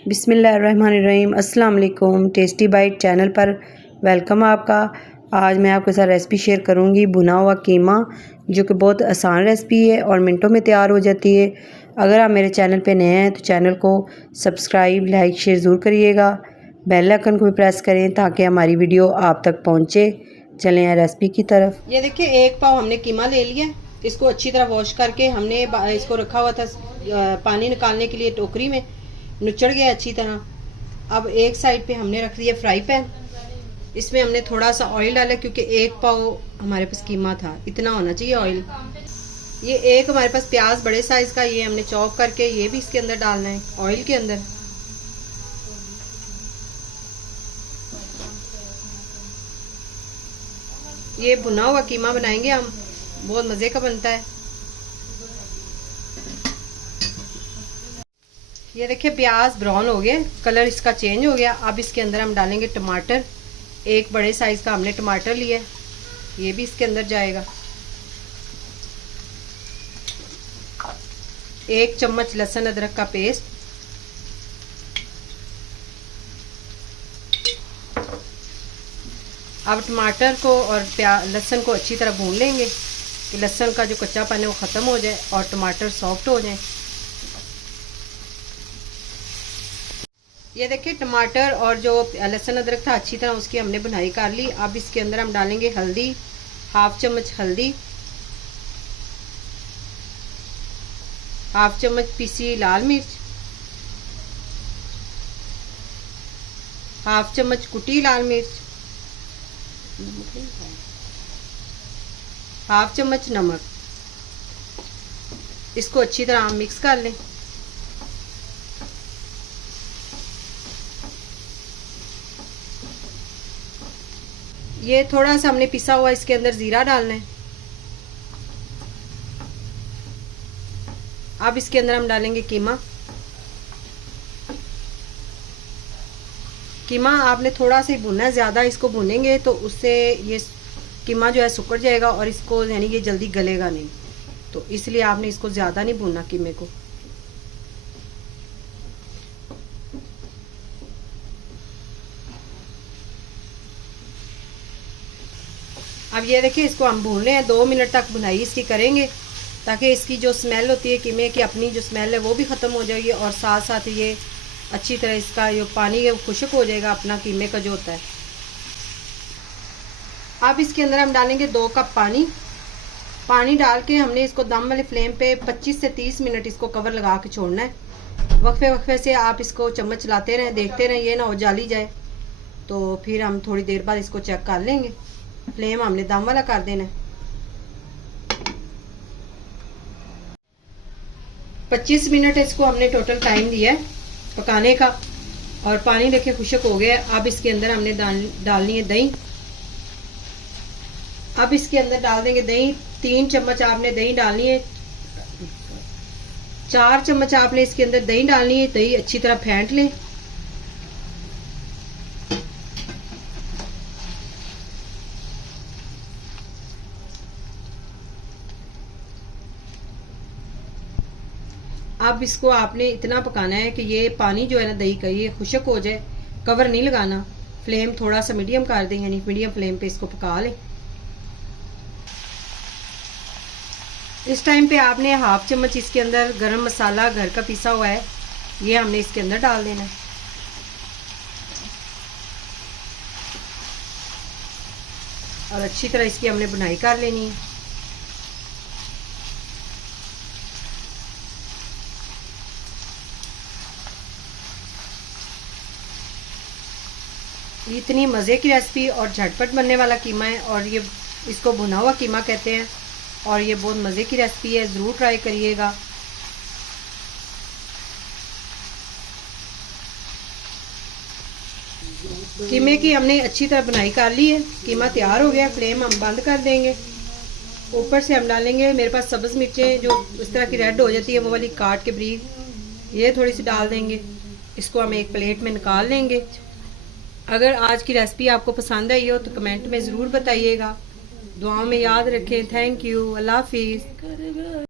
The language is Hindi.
बिस्मिल्लाहिर्रहमानिर्रहीम। अस्सलाम वालेकुम। टेस्टी बाइट चैनल पर वेलकम आपका। आज मैं आपके साथ रेसिपी शेयर करूंगी भुना हुआ कीमा, जो कि बहुत आसान रेसिपी है और मिनटों में तैयार हो जाती है। अगर आप मेरे चैनल पे नए हैं तो चैनल को सब्सक्राइब, लाइक, शेयर ज़रूर करिएगा। बेल आइकन को भी प्रेस करें ताकि हमारी वीडियो आप तक पहुँचे। चलें हैं रेसिपी की तरफ। ये देखिए, 1 पाव हमने कीमा ले लिया। इसको अच्छी तरह वॉश करके हमने इसको रखा हुआ था पानी निकालने के लिए टोकरी में, नुचड़ गया अच्छी तरह। अब एक साइड पे हमने रख दिया फ्राई पैन। इसमें हमने थोड़ा सा ऑयल डाला क्योंकि 1 पाव हमारे पास कीमा था, इतना होना चाहिए ऑयल। ये एक हमारे पास प्याज बड़े साइज का, ये हमने चॉप करके ये भी इसके अंदर डालना है ऑयल के अंदर। ये भुना हुआ कीमा बनाएंगे हम, बहुत मज़े का बनता है। ये देखिए, प्याज ब्राउन हो गया, कलर इसका चेंज हो गया। अब इसके अंदर हम डालेंगे टमाटर। एक बड़े साइज का हमने टमाटर लिया, ये भी इसके अंदर जाएगा। 1 चम्मच लहसुन अदरक का पेस्ट। अब टमाटर को और लहसुन को अच्छी तरह भून लेंगे कि लहसुन का जो कच्चापन है वो ख़त्म हो जाए और टमाटर सॉफ्ट हो जाए। ये देखिए, टमाटर और जो लहसुन अदरक था अच्छी तरह उसकी हमने भुनाई कर ली। अब इसके अंदर हम डालेंगे हल्दी, 1/2 चम्मच हल्दी, 1/2 चम्मच पीसी लाल मिर्च, 1/2 चम्मच कुटी लाल मिर्च, 1/2 चम्मच नमक। इसको अच्छी तरह हम मिक्स कर लें। ये थोड़ा सा हमने पिसा हुआ इसके अंदर जीरा डालना है। अब इसके अंदर हम डालेंगे कीमा। कीमा आपने थोड़ा सा ही भुनना है, ज़्यादा इसको भुनेंगे तो उससे ये कीमा जो है सुकड़ जाएगा और इसको यानी ये जल्दी गलेगा नहीं, तो इसलिए आपने इसको ज़्यादा नहीं भुनना कीमे को। अब ये देखिए, इसको हम भून रहे हैं। 2 मिनट तक भुनाई इसकी करेंगे ताकि इसकी जो स्मेल होती है कीमे की, अपनी जो स्मेल है वो भी ख़त्म हो जाएगी और साथ साथ ये अच्छी तरह इसका जो पानी है वो खुश्क हो जाएगा अपना कीमे का जो होता है। अब इसके अंदर हम डालेंगे 2 कप पानी। पानी डाल के हमने इसको दम वाले फ्लेम पे 25 से 30 मिनट इसको कवर लगा के छोड़ना है। वक्फे वक्फे से आप इसको चम्मच चलाते रहें, देखते रहें, ये ना हो जाली जाए। तो फिर हम थोड़ी देर बाद इसको चेक कर लेंगे। फ्लेम हमने दम वाला कर देना है। 25 मिनट इसको हमने टोटल टाइम दिया है पकाने का और पानी देखिए खुश्क हो गया। अब इसके अंदर हमने डालनी है दही। अब इसके अंदर डाल देंगे दही। 3 चम्मच आपने दही डालनी है, 4 चम्मच आपने इसके अंदर दही डालनी है। दही अच्छी तरह फेंट लें। अब इसको आपने इतना पकाना है कि ये पानी जो है ना दही का ये खुश्क हो जाए। कवर नहीं लगाना, फ्लेम थोड़ा सा मीडियम कर दें, यानी मीडियम फ्लेम पे इसको पका लें। इस टाइम पे आपने 1/2 चम्मच इसके अंदर गरम मसाला घर का पिसा हुआ है, ये हमने इसके अंदर डाल देना है और अच्छी तरह इसकी हमने बुनाई कर लेनी है। इतनी मज़े की रेसिपी और झटपट बनने वाला कीमा है और ये इसको भुना हुआ कीमा कहते हैं और ये बहुत मज़े की रेसिपी है, ज़रूर ट्राई करिएगा। कीमे की हमने अच्छी तरह बुनाई कर ली है, कीमा तैयार हो गया। फ्लेम हम बंद कर देंगे। ऊपर से हम डालेंगे, मेरे पास सब्ज़ मिर्चें जो इस तरह की रेड हो जाती है वो वाली काट के ब्रीक, ये थोड़ी सी डाल देंगे। इसको हम एक प्लेट में निकाल लेंगे। अगर आज की रेसिपी आपको पसंद आई हो तो कमेंट में ज़रूर बताइएगा। दुआओं में याद रखें। Thank you. अल्लाह हाफिज़।